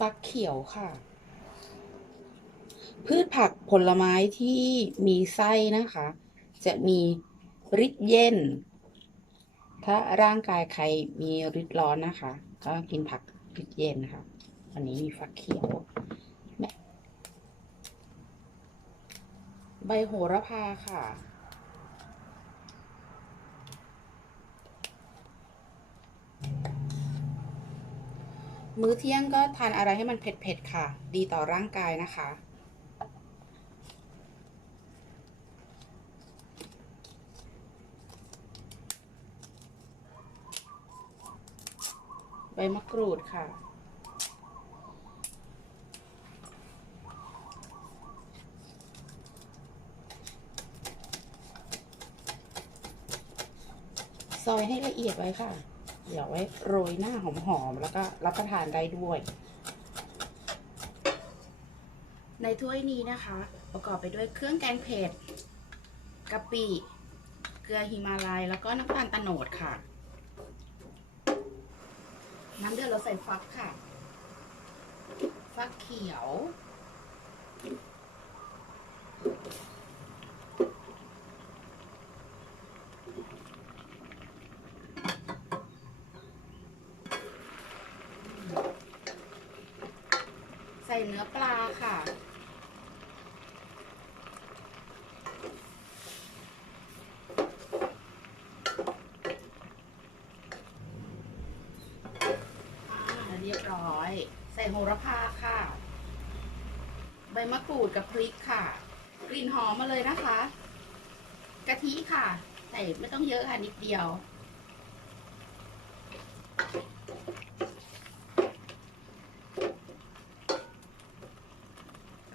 ฟักเขียวค่ะ พืชผักผลไม้ที่มีไส้นะคะ จะมีฤทธิ์เย็น ถ้าร่างกายใครมีฤทธิ์ร้อนนะคะ ก็กินผักฤทธิ์เย็นนะคะวันนี้มีฟักเขียวใบโหระพาค่ะ มื้อเที่ยงก็ทานอะไรให้มันเผ็ดๆค่ะ ดีต่อร่างกายนะคะ ใบมะกรูดค่ะ ซอยให้ละเอียดไว้ค่ะ เดี๋ยวไว้โรยหน้าหอมๆแล้วก็รับประทานได้ด้วย ในถ้วยนี้นะคะ ประกอบไปด้วยเครื่องแกงเผ็ดกะปิเกลือฮิมาลัยแล้วก็น้ำตาลตะโนดค่ะ น้ำเดือดเราใส่ฟักค่ะ ฟักเขียว เนื้อปลาค่ะอาเรียบร้อย ใส่โหระพาค่ะ ใบมะกรูดกับพริกค่ะ กลิ่นหอมมาเลยนะคะ กะทิค่ะ ใส่ไม่ต้องเยอะค่ะนิดเดียว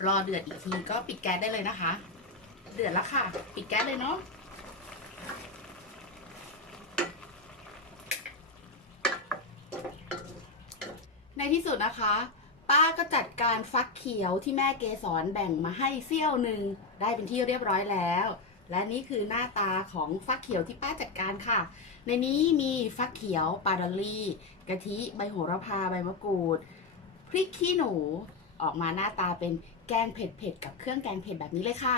รอเดือดอีกทีก็ปิดแก๊สได้เลยนะคะ เดือดแล้วค่ะ ปิดแก๊สเลยเนาะในที่สุดนะคะ ป้าก็จัดการฟักเขียวที่แม่เกสรแบ่งมาให้เสี้ยวหนึ่งได้เป็นที่เรียบร้อยแล้ว และนี่คือหน้าตาของฟักเขียวที่ป้าจัดการค่ะ ในนี้มีฟักเขียวปลาดอลลี่ กะทิใบโหระพาใบมะกรูด พริกขี้หนู ออกมาหน้าตาเป็นแกงเผ็ดๆกับเครื่องแกงเผ็ดแบบนี้เลยค่ะ